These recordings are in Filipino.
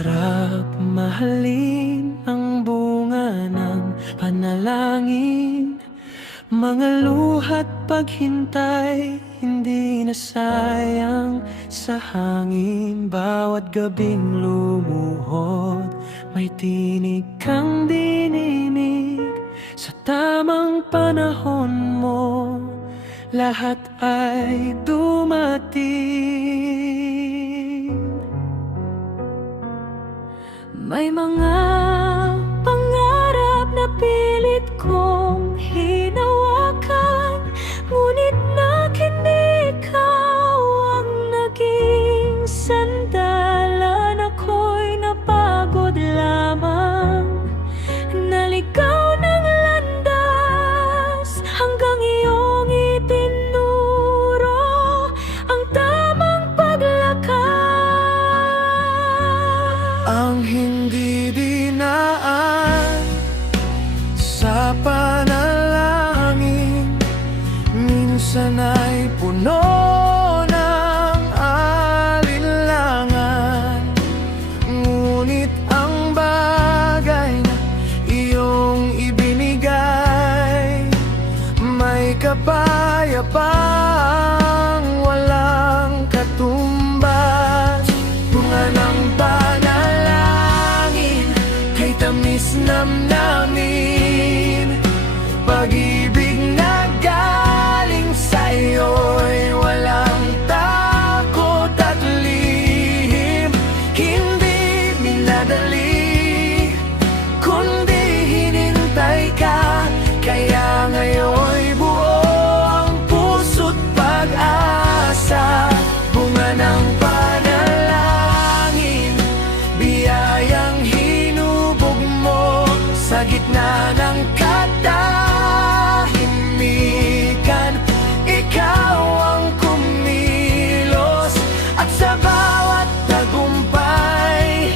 Sarap mahalin ang bunga ng panalangin. Mga luha't paghintay, hindi na sayang sa hangin. Bawat gabing lumuhod, may tinig kang dininig. Sa tamang panahon mo, lahat ay dumating. May mga pangarap na pilit kong hinawakan, ngunit hindi ikaw ang naging sandalan. Ako'y napagod lamang, naligaw ng landas, hanggang iyong itinuro ang tamang paglakad. Ang hindi dinaan sa panalangin, minsan ay puno ng alinlangan. Ngunit ang bagay na iyong ibinigay, may kapayapaang walang katumbas. Bunga ng panalangin, kay tamis namnamin. Pag-ibig na galing sa'yo'y walang takot at lihim. Hindi minadali, kundi hinintay ka. Kaya ngayon'y buo ang puso't pag-asa. Bunga ng panalangin, biyayang hinubog mo sa gitna ng katahimikan. Ikaw ang kumilos, at sa bawat tagumpay,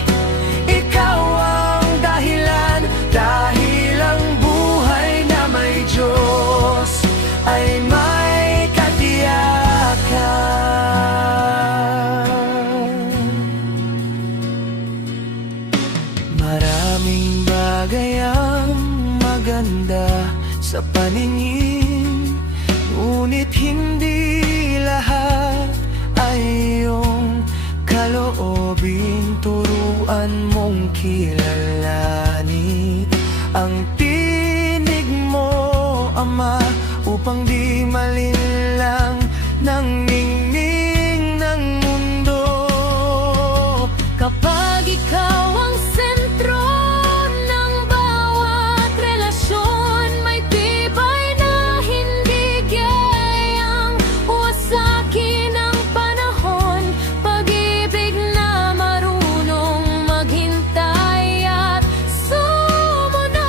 ikaw ang dahilan. Dahil ang buhay na may Diyos ay may katiyakan. Maraming bagay ang maganda sa paningin, ngunit hindi lahat ay iyong kaloobin. Turuan mong kilalanin ang tinig mo, Ama, upang di malinlang ng ningning ng mundo. Kapag ikaw ang sentro ng bawat relasyon, may tibay na hindi gayang wasakin ang panahon. Pag-ibig na marunong maghintay at sumunod,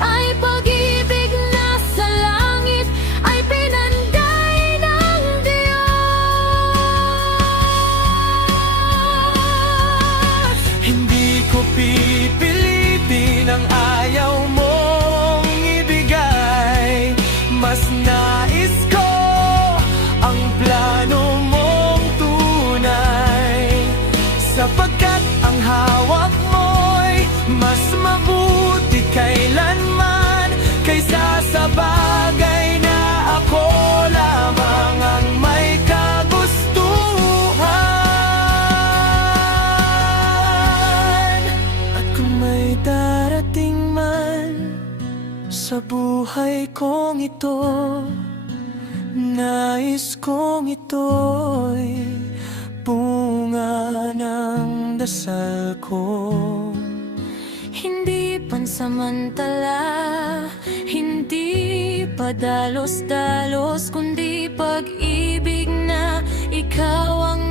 ay pag-ibig na sa langit ay pinanday ng Diyos. Hindi ko pipilitin ang ayaw mong ibigay, mas nais ko ang plano mong tunay. Sapagkat ang hawak mo'y mas mabuti kailanman, kaysa sa bagay na ako lamang ang may kagustuhan. At kung may darating man sa buhay kong ito, nais kong ito'y bunga ng dasal ko. Hindi pansamantala, hindi padalos-dalos, kundi pag-ibig na ikaw ang